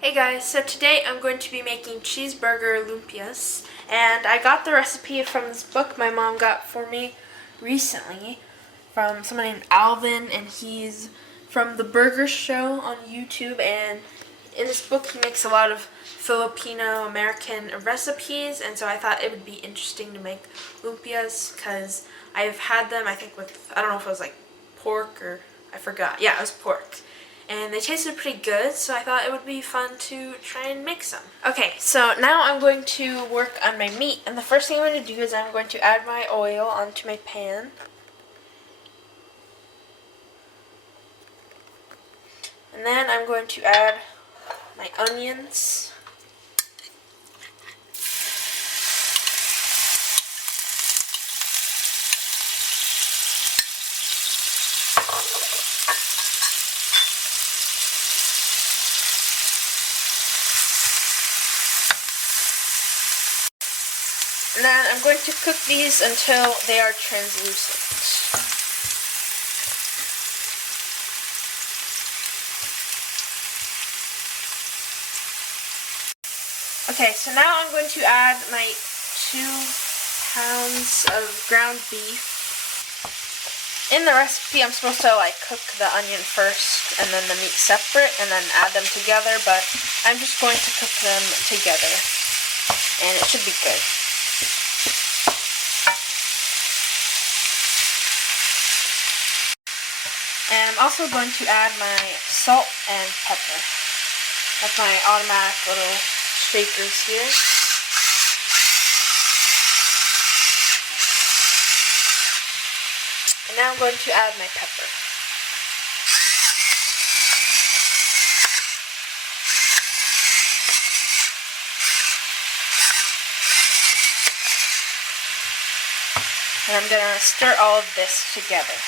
Hey guys, so today I'm going to be making cheeseburger lumpias, and I got the recipe from this book my mom got for me recently from someone named Alvin, and he's from the Burger Show on YouTube, and in this book he makes a lot of Filipino American recipes, and so I thought it would be interesting to make lumpias because I've had them, I think with, I don't know if it was like pork or, I forgot, yeah, it was pork. And they tasted pretty good, so I thought it would be fun to try and make some. Okay, so now I'm going to work on my meat, and the first thing I'm going to do is I'm going to add my oil onto my pan. And then I'm going to add my onions. And then I'm going to cook these until they are translucent. Okay, so now I'm going to add my 2 pounds of ground beef. In the recipe, I'm supposed to cook the onion first and then the meat separate and then add them together, but I'm just going to cook them together, and it should be good. And I'm also going to add my salt and pepper. That's my automatic little shakers here. And now I'm going to add my pepper. And I'm going to stir all of this together.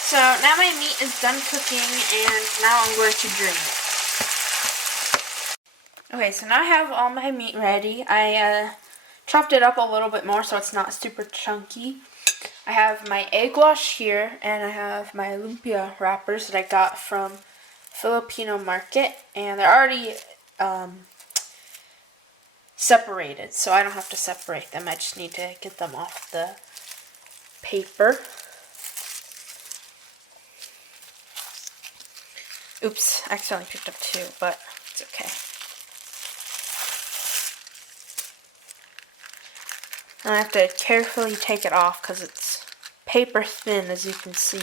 So now my meat is done cooking, and now I'm going to drain it. Okay, so now I have all my meat ready. I chopped it up a little bit more so it's not super chunky. I have my egg wash here, and I have my lumpia wrappers that I got from Filipino market, and they're already separated, so I don't have to separate them. I just need to get them off the paper. Oops, I accidentally picked up 2, but it's okay. And I have to carefully take it off because it's paper thin, as you can see.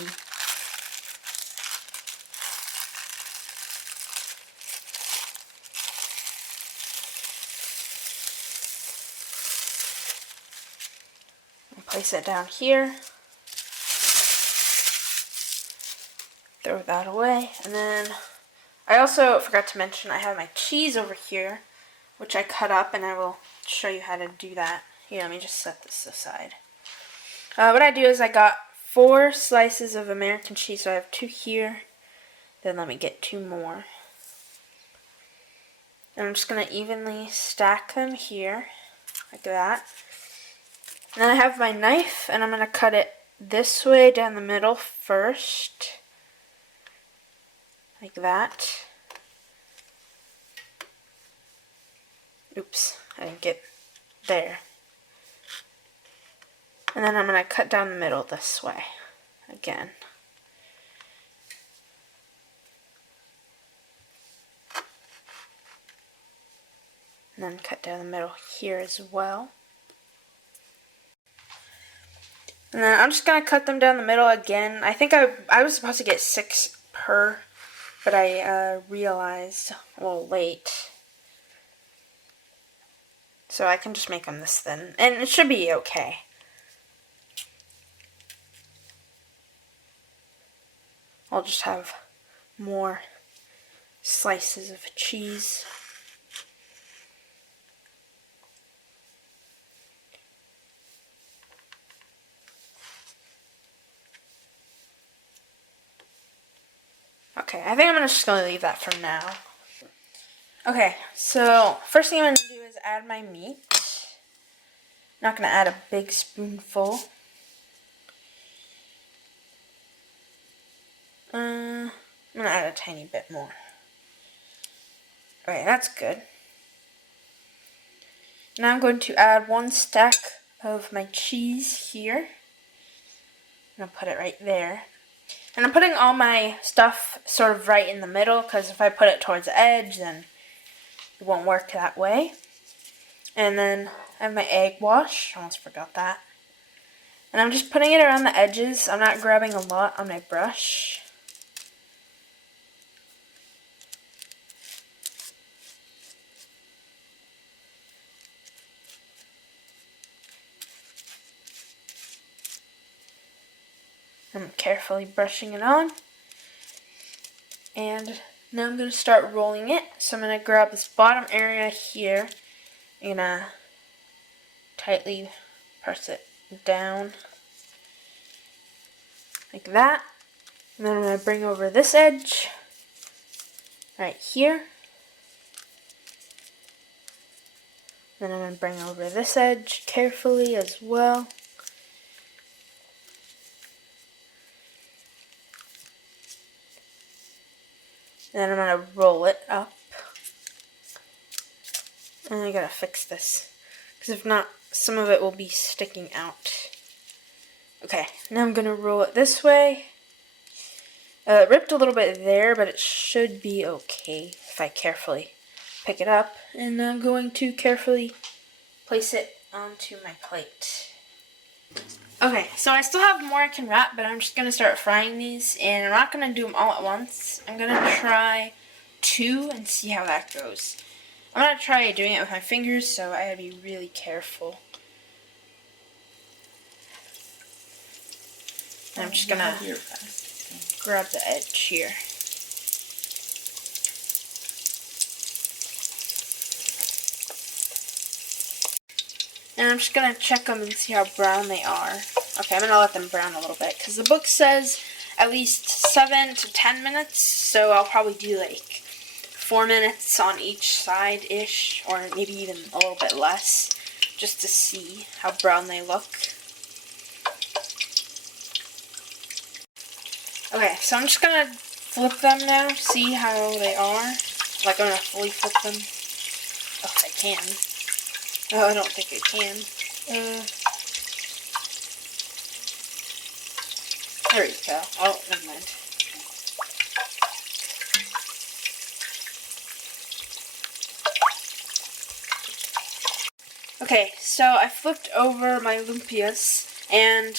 And place it down here. Throw that away. And then I also forgot to mention I have my cheese over here, which I cut up, and I will show you how to do that. Here, let me just set this aside. What I do is I got 4 slices of American cheese, so I have 2 here. Then let me get 2 more. And I'm just going to evenly stack them here, like that. And then I have my knife, and I'm going to cut it this way down the middle first. Like that. Oops, I didn't get there. And then I'm going to cut down the middle this way again. And then cut down the middle here as well. And then I'm just going to cut them down the middle again. I think I was supposed to get 6 per, but I realized a little late. So I can just make them this thin, and it should be okay. I'll just have more slices of cheese. Okay, I think I'm just going to leave that for now. Okay, so first thing I'm going to do is add my meat. Not going to add a big spoonful. I'm going to add a tiny bit more. Alright, that's good. Now I'm going to add 1 stack of my cheese here. I'm going to put it right there. And I'm putting all my stuff sort of right in the middle, because if I put it towards the edge, then it won't work that way. And then I have my egg wash. I almost forgot that. And I'm just putting it around the edges. I'm not grabbing a lot on my brush. I'm carefully brushing it on. And now I'm going to start rolling it. So I'm going to grab this bottom area here. I'm going to tightly press it down like that. And then I'm going to bring over this edge right here. Then I'm going to bring over this edge carefully as well. Then I'm going to roll it up. And I gotta fix this, because if not, some of it will be sticking out. Okay, now I'm going to roll it this way. It ripped a little bit there, but it should be okay if I carefully pick it up. And I'm going to carefully place it onto my plate. Okay, so I still have more I can wrap, but I'm just going to start frying these. And I'm not going to do them all at once. I'm going to try 2 and see how that goes. I'm going to try doing it with my fingers, so I gotta be really careful. And I'm just going to grab the edge here. And I'm just going to check them and see how brown they are. Okay, I'm going to let them brown a little bit, because the book says at least 7 to 10 minutes, so I'll probably do like 4 minutes on each side-ish, or maybe even a little bit less, just to see how brown they look. Okay, so I'm just going to flip them now, see how they are. Like, I'm going to fully flip them. Oh, I can. Oh, I don't think I can. There you go. Oh, never mind. Okay, so I flipped over my lumpias, and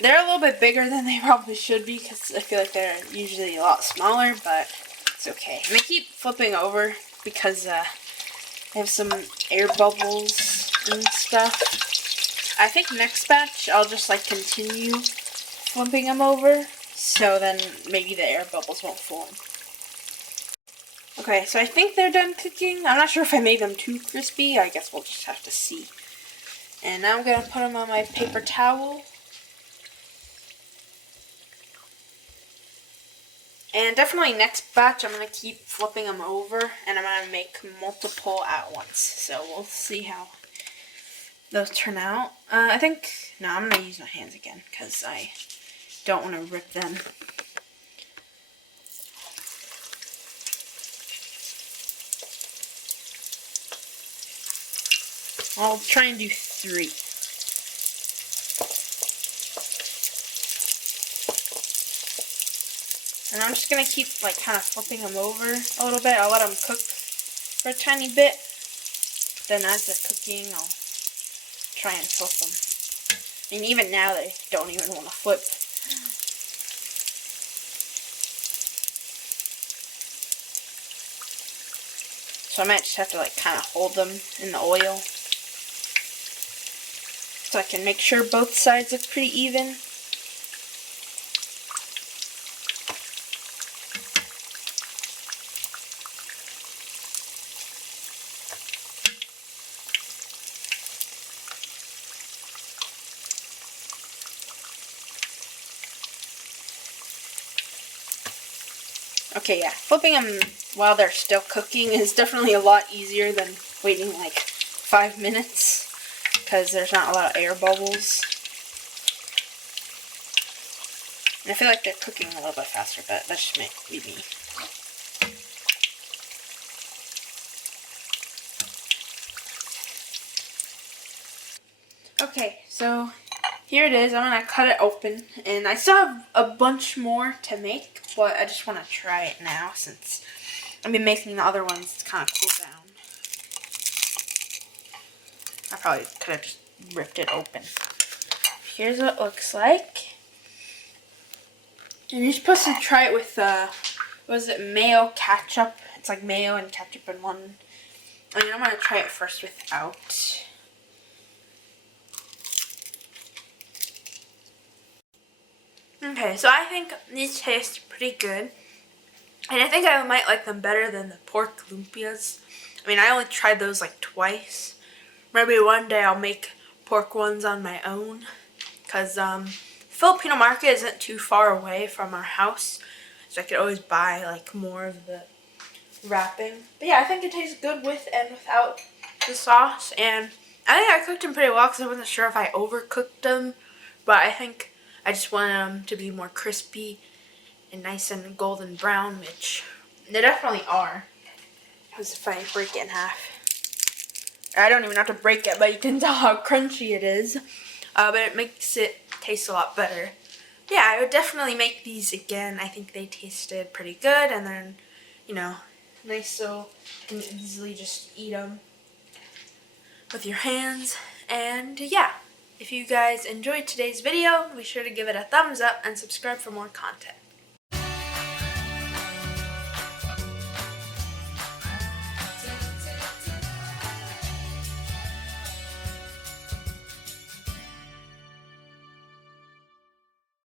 they're a little bit bigger than they probably should be, because I feel like they're usually a lot smaller, but it's okay. And I keep flipping over because they have some air bubbles and stuff. I think next batch I'll just like continue flipping them over, so then maybe the air bubbles won't form. Okay, so I think they're done cooking. I'm not sure if I made them too crispy. I guess we'll just have to see. And now I'm going to put them on my paper towel. And definitely next batch I'm going to keep flipping them over, and I'm going to make multiple at once. So we'll see how those turn out. No, I'm going to use my hands again because I don't want to rip them. I'll try and do 3. And I'm just going to keep like kind of flipping them over a little bit. I'll let them cook for a tiny bit. Then as they're cooking, I'll try and flip them. And even now they don't even want to flip. So I might just have to like kind of hold them in the oil, so I can make sure both sides look pretty even. Okay, yeah, flipping them while they're still cooking is definitely a lot easier than waiting like 5 minutes, because there's not a lot of air bubbles. And I feel like they're cooking a little bit faster, but that's just be me. Okay, so here it is. I'm going to cut it open. And I still have a bunch more to make, but I just want to try it now since I've been making the other ones to kind of cool down. I probably could have just ripped it open. Here's what it looks like. And you're supposed to try it with, what is it, mayo ketchup. It's like mayo and ketchup in one. I mean, I'm going to try it first without. Okay, so I think these taste pretty good. And I think I might like them better than the pork lumpias. I mean, I only tried those like twice. Maybe one day I'll make pork ones on my own. Because Filipino market isn't too far away from our house. So I could always buy like more of the wrapping. But yeah, I think it tastes good with and without the sauce. And I think I cooked them pretty well because I wasn't sure if I overcooked them. But I think I just wanted them to be more crispy and nice and golden brown, which they definitely are. Because if I break it in half. I don't even have to break it, but you can tell how crunchy it is. But it makes it taste a lot better. Yeah, I would definitely make these again. I think they tasted pretty good, and then, you know, nice so you can easily just eat them with your hands. And yeah, if you guys enjoyed today's video, be sure to give it a thumbs up and subscribe for more content.